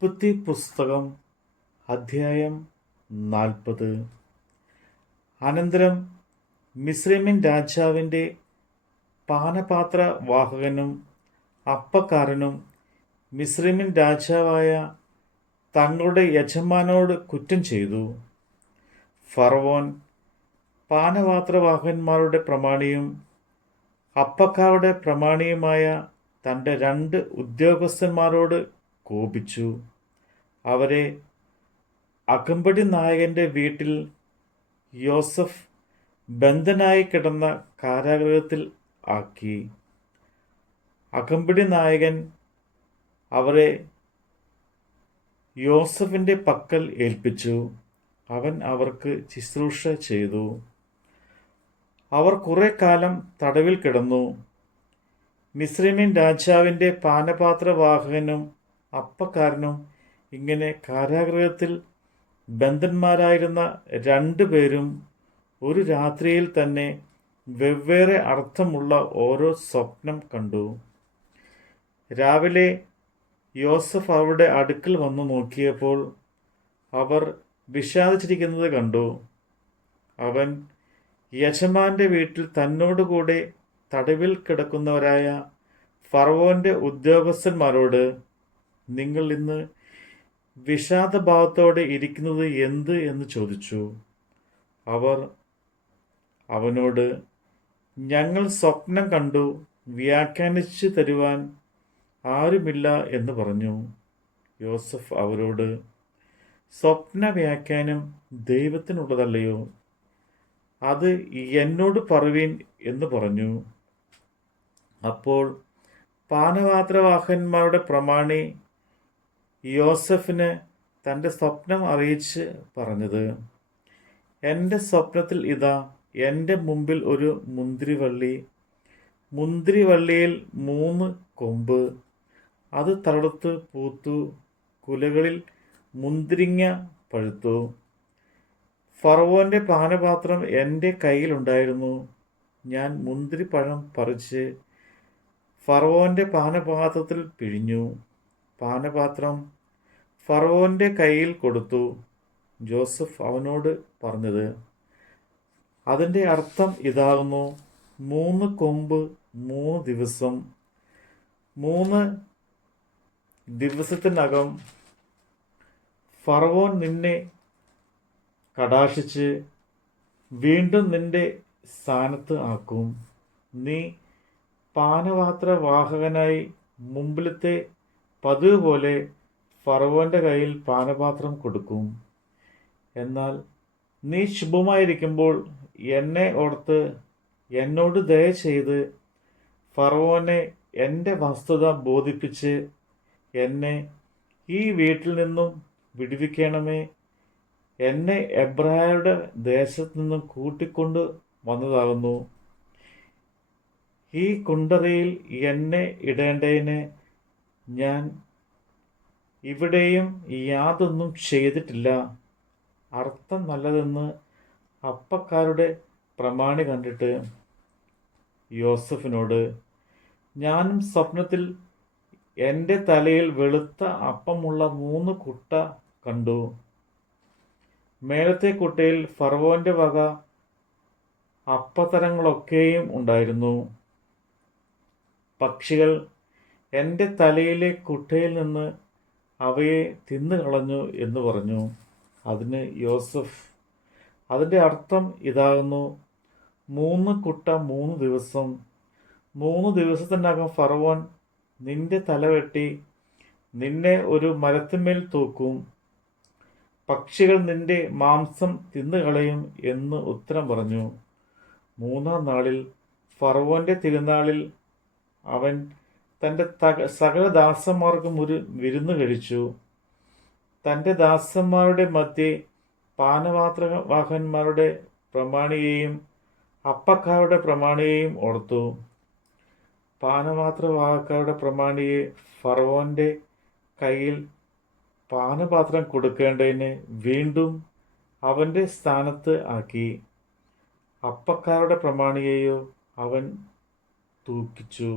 ഉൽപ്പത്തി പുസ്തകം അധ്യായം 40. അനന്തരം മിസ്രയീമിൻ രാജാവിൻ്റെ പാനപാത്രവാഹകനും അപ്പക്കാരനും മിസ്രയീമിൻ രാജാവായ തങ്ങളുടെ യജമാനോട് കുറ്റം ചെയ്തു. ഫറവോൻ പാനപാത്രവാഹകന്മാരുടെ പ്രമാണിയും അപ്പക്കാരുടെ പ്രമാണിയുമായ തൻ്റെ 2 ഉദ്യോഗസ്ഥന്മാരോട് കോപിച്ചു. അവരെ അകമ്പടി നായകൻ്റെ വീട്ടിൽ യോസഫ് ബന്ധനായി കിടന്ന കാരാഗൃഹത്തിൽ ആക്കി. അകമ്പടി നായകൻ അവരെ യോസഫിൻ്റെ പക്കൽ ഏൽപ്പിച്ചു. അവൻ അവർക്ക് ശുശ്രൂഷ ചെയ്തു. അവർ കുറെ കാലം തടവിൽ കിടന്നു. മിസ്രയീമിൻ രാജാവിൻ്റെ പാനപാത്രവാഹകനും അപ്പക്കാരനും ഇങ്ങനെ കാരാഗൃഹത്തിൽ ബന്ധന്മാരായിരുന്ന 2 പേരും ഒരു രാത്രിയിൽ തന്നെ വെവ്വേറെ അർത്ഥമുള്ള ഓരോ സ്വപ്നം കണ്ടു. രാവിലെ യോസഫ് അവരുടെ അടുക്കൽ വന്നു നോക്കിയപ്പോൾ അവർ വിഷാദിച്ചിരിക്കുന്നത് കണ്ടു. അവൻ യജമാന്റെ വീട്ടിൽ തന്നോടുകൂടെ തടവിൽ കിടക്കുന്നവരായ ഫറവോന്റെ ഉദ്യോഗസ്ഥന്മാരോട്, നിങ്ങൾ ഇന്ന് വിഷാദഭാവത്തോടെ ഇരിക്കുന്നത് എന്ത് എന്ന് ചോദിച്ചു. അവർ അവനോട്, ഞങ്ങൾ സ്വപ്നം കണ്ടു, വ്യാഖ്യാനിച്ചു തരുവാൻ ആരുമില്ല എന്ന് പറഞ്ഞു. യോസഫ് അവരോട്, സ്വപ്ന വ്യാഖ്യാനം ദൈവത്തിനുള്ളതല്ലയോ? അത് എന്നോട് പറയുവിൻ എന്ന് പറഞ്ഞു. അപ്പോൾ പാനപാത്രവാഹകന്മാരുടെ പ്രമാണി യോസഫിന് തൻ്റെ സ്വപ്നം അറിയിച്ച് പറഞ്ഞത്, എൻ്റെ സ്വപ്നത്തിൽ ഇതാ, എൻ്റെ മുമ്പിൽ ഒരു മുന്തിരിവള്ളി, മുന്തിരിവള്ളിയിൽ 3 കൊമ്പ്, അത് തളർത്ത് പൂത്തു, കുലകളിൽ മുന്തിരിങ്ങ പഴുത്തു. ഫറവോന്റെ പാനപാത്രം എൻ്റെ കയ്യിലുണ്ടായിരുന്നു. ഞാൻ മുന്തിരിപ്പഴം പറിച്ച് ഫറവോന്റെ പാനപാത്രത്തിൽ പിഴിഞ്ഞു. പാനപാത്രം ഫറവോന്റെ കയ്യിൽ കൊടുത്തു. ജോസഫ് അവനോട് പറഞ്ഞത്, അതിൻ്റെ അർത്ഥം ഇതാകുന്നു, 3 കൊമ്പ് 3 ദിവസം, 3 ദിവസത്തിനകം ഫറവോൻ നിന്നെ കടാക്ഷിച്ച് വീണ്ടും നിന്റെ സ്ഥാനത്ത് ആക്കും. നീ പാനപാത്രവാഹകനായി മുമ്പിലത്തെ പതിവ് പോലെ ഫറവോന്റെ കയ്യിൽ പാനപാത്രം കൊടുക്കും. എന്നാൽ നീ ശുഭമായിരിക്കുമ്പോൾ എന്നെ ഓർത്ത് എന്നോട് ദയ ചെയ്ത് ഫറവോനെ എൻ്റെ വസ്തുത ബോധിപ്പിച്ച് എന്നെ ഈ വീട്ടിൽ നിന്നും വിടുവിക്കണമേ. എന്നെ എബ്രായരുടെ ദേശത്തു നിന്നും കൂട്ടിക്കൊണ്ട് വന്നതാകുന്നു. ഈ കുണ്ടറയിൽ എന്നെ ഇടേണ്ടതിന് ഞാൻ ഇവിടെയും യാതൊന്നും ചെയ്തിട്ടില്ല. അർത്ഥം നല്ലതെന്ന് അപ്പക്കാരുടെ പ്രമാണി കണ്ടിട്ട് യോസഫിനോട്, ഞാനും സ്വപ്നത്തിൽ എൻ്റെ തലയിൽ വെളുത്ത അപ്പമുള്ള 3 കുട്ട കണ്ടു. മേലത്തെ കുട്ടയിൽ ഫറവോന്റെ വക അപ്പത്തരങ്ങളൊക്കെയും ഉണ്ടായിരുന്നു. പക്ഷികൾ എൻ്റെ തലയിലെ കുട്ടയിൽ നിന്ന് അവയെ തിന്നുകളഞ്ഞു എന്ന് പറഞ്ഞു. അതിന് യോസഫ്, അതിൻ്റെ അർത്ഥം ഇതാകുന്നു, 3 കുട്ട 3 ദിവസം, 3 ദിവസത്തിനകം ഫറവോൻ നിന്റെ തല വെട്ടി നിന്നെ ഒരു മരത്തിന്മേൽ തൂക്കും. പക്ഷികൾ നിന്റെ മാംസം തിന്നുകളയും എന്ന് ഉത്തരം പറഞ്ഞു. 3-ാം നാളിൽ ഫറവോന്റെ തിരുനാളിൽ അവൻ തൻ്റെ സകല ദാസന്മാർക്കും ഒരു വിരുന്ന് കഴിച്ചു. തൻ്റെ ദാസന്മാരുടെ മധ്യേ പാനപാത്രവാഹകന്മാരുടെ പ്രമാണിയെയും അപ്പക്കാരുടെ പ്രമാണിയെയും ഓർത്തു. പാനപാത്രവാഹകരുടെ പ്രമാണിയെ ഫറവോന്റെ കയ്യിൽ പാനപാത്രം കൊടുക്കേണ്ടതിന് വീണ്ടും അവൻ്റെ സ്ഥാനത്ത് ആക്കി. അപ്പക്കാരുടെ പ്രമാണിയെയോ അവൻ തൂക്കിച്ചു.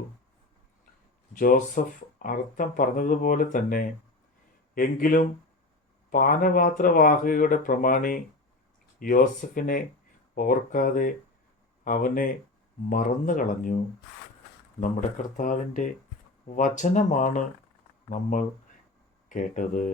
ജോസഫ് അർത്ഥം പറഞ്ഞതുപോലെ തന്നെ എങ്കിലും പാനപാത്രവാഹകയുടെ പ്രമാണി യോസഫിനെ ഓർക്കാതെ അവനെ മറന്നു കളഞ്ഞു. നമ്മുടെ കർത്താവിൻ്റെ വചനമാണ് നമ്മൾ കേട്ടത്.